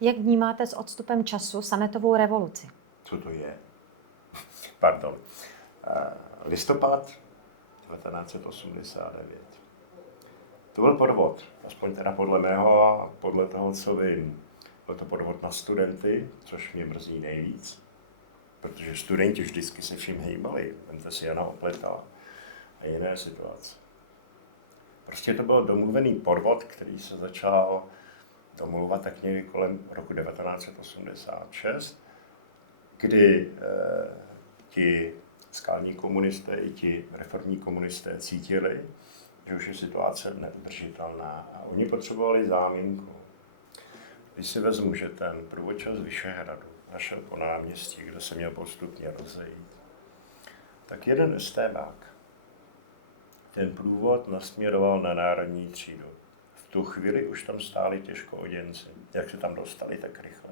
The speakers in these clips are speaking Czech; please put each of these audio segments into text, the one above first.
Jak vnímáte s odstupem času sametovou revoluci? Co to je? Pardon. Listopad 1989. To byl podvod, aspoň teda podle mého a podle toho, co vím. Byl to podvod na studenty, což mě mrzí nejvíc, protože studenti vždycky se vším hejbali. Vemte si Jana Opleta a jiné situace. Prostě to byl domluvený podvod, který se začal domluvat tak někdy kolem roku 1986, kdy ti skalní komunisté i ti reformní komunisté cítili, že už je situace neudržitelná a oni potřebovali záminku. Když si vezmu, že ten průvodčas z Vyšehradu našel po náměstí, kde se měl postupně rozejít, tak jeden estébák ten průvod nasměroval na Národní třídu. V tu chvíli už tam stáli těžkooděnci. Jak se tam dostali tak rychle?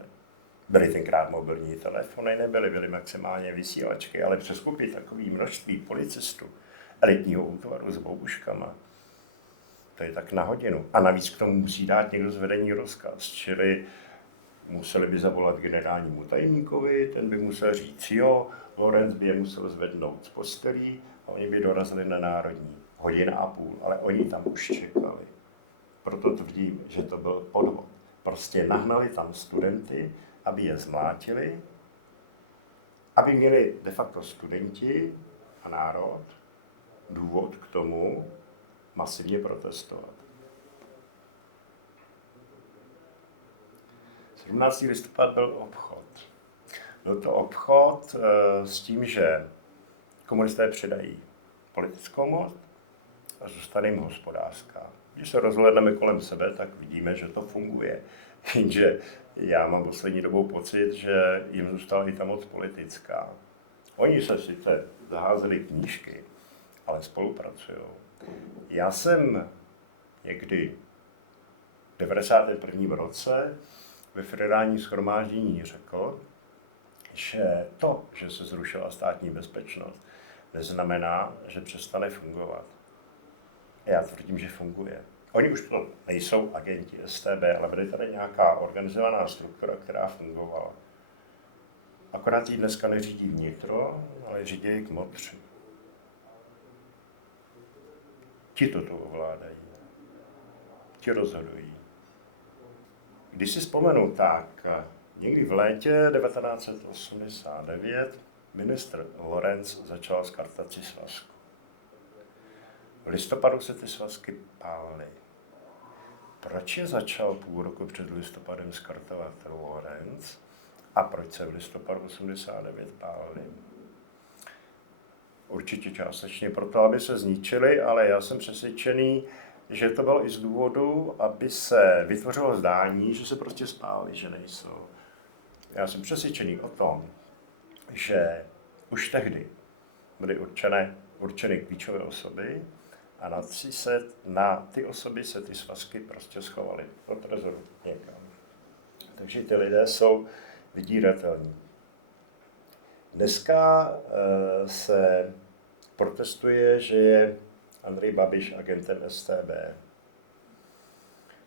Byly tenkrát mobilní telefony, byly maximálně vysílačky, ale přeskupit takové množství policistů, elitního útvaru s boubuškama, to je tak na hodinu. A navíc k tomu musí dát někdo z vedení rozkaz, čili museli by zavolat generálnímu tajemníkovi, ten by musel říct jo, Lorenc by je musel zvednout z postelí a oni by dorazili na Národní. Hodina a půl, ale oni tam už čekali. Proto tvrdím, že to byl podvod. Prostě nahnali tam studenty, aby je zmlátili, aby měli de facto studenti a národ důvod k tomu masivně protestovat. 17. listopad byl obchod. Byl to obchod s tím, že komunisté předají politickou moc a zůstane jim hospodářská. Když se rozhlédneme kolem sebe, tak vidíme, že to funguje. Jenže já mám poslední dobou pocit, že jim zůstala i ta moc politická. Oni se sice zaházeli knížky, ale spolupracují. Já jsem někdy v 91. roce ve federálním shromáždění řekl, že to, že se zrušila státní bezpečnost, neznamená, že přestane fungovat. Já tvrdím, že funguje. Oni už to nejsou agenti StB, ale byly tady nějaká organizovaná struktura, která fungovala. Akorát ji dneska neřídí vnitro, ale řídí ji kmotři. Ti to ovládají. Ti rozhodují. Když si vzpomenu, tak někdy v létě 1989 ministr Lorenc začal skartaci svazku. V listopadu se ty svazky pálily. Proč je začal půl roku před listopadem skartovat Lorenc a proč se v listopadu 89 pálily? Určitě částečně proto, aby se zničili, ale já jsem přesvědčený, že to bylo i z důvodu, aby se vytvořilo zdání, že se prostě spálili, že nejsou. Já jsem přesvědčený o tom, že už tehdy byly určeny klíčové osoby a na ty osoby se ty svazky prostě schovaly od trezoru někam. Takže ty lidé jsou vydíratelní. Dneska se protestuje, že je Andrej Babiš agentem StB.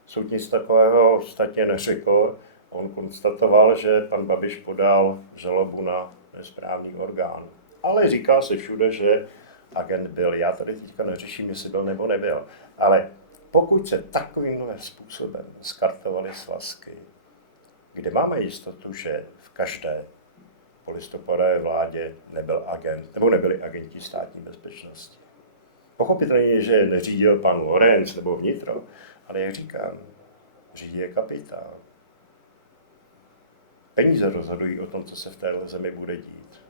Soud nic takového ostatně neřekl. On konstatoval, že pan Babiš podal žalobu na nesprávný orgán. Ale říká se všude, že agent byl. Já tady teďka neřeším, jestli byl nebo nebyl. Ale pokud se takovýmhle způsobem skartovaly svazky, kde máme jistotu, že v každé polistopadové vládě nebyl agent, nebo nebyli agenti státní bezpečnosti. Pochopitelně, že neřídil pan Lorenc nebo vnitro, ale jak říkám, řídí je kapitál. Peníze rozhodují o tom, co se v téhle zemi bude dít.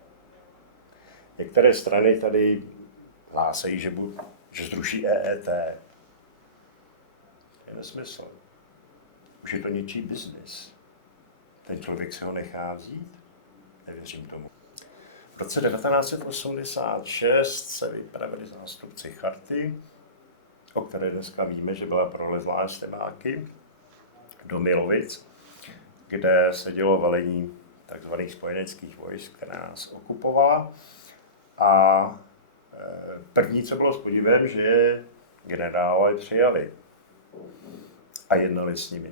Některé strany tady hlásají, že zruší EET. To je nesmysl. Už je to něčí biznis. Ten člověk si ho nechá vzít? Nevěřím tomu. V roce 1986 se vypravili zástupci Charty, o které dneska víme, že byla prolezlá estebáky, do Milovic, kde se dělo velení tzv. Spojeneckých vojsk, která nás okupovala. A první, co bylo s podivem, že generálové přijali a jednali s nimi.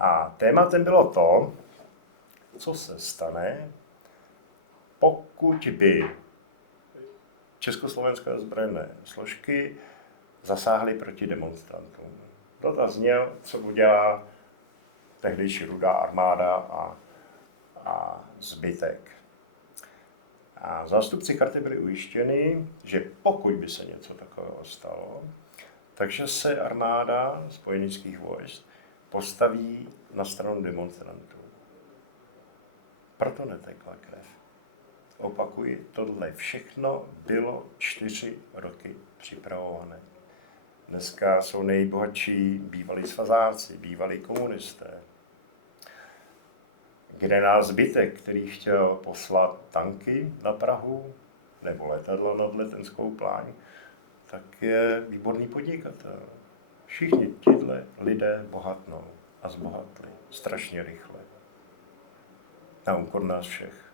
A tématem bylo to, co se stane, pokud by československé ozbrojené složky zasáhly proti demonstrantům. Dotaz zněl, co udělá tehdejší Rudá armáda a zbytek. A zástupci Charty byli ujištěni, že pokud by se něco takového stalo, takže se armáda spojeneckých vojsk postaví na stranu demonstrantů. Proto netekla krev. Opakuji, tohle všechno bylo 4 roky připravované. Dneska jsou nejbohatší bývalí svazáci, bývalí komunisté. Generál Zbytek, který chtěl poslat tanky na Prahu nebo letadlo nad Letenskou pláň, tak je výborný podnikatel. Všichni tihle lidé bohatnou a zbohatli strašně rychle. Na úkor nás všech.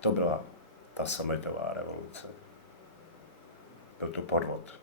To byla ta sametová revoluce. Byl to podvod.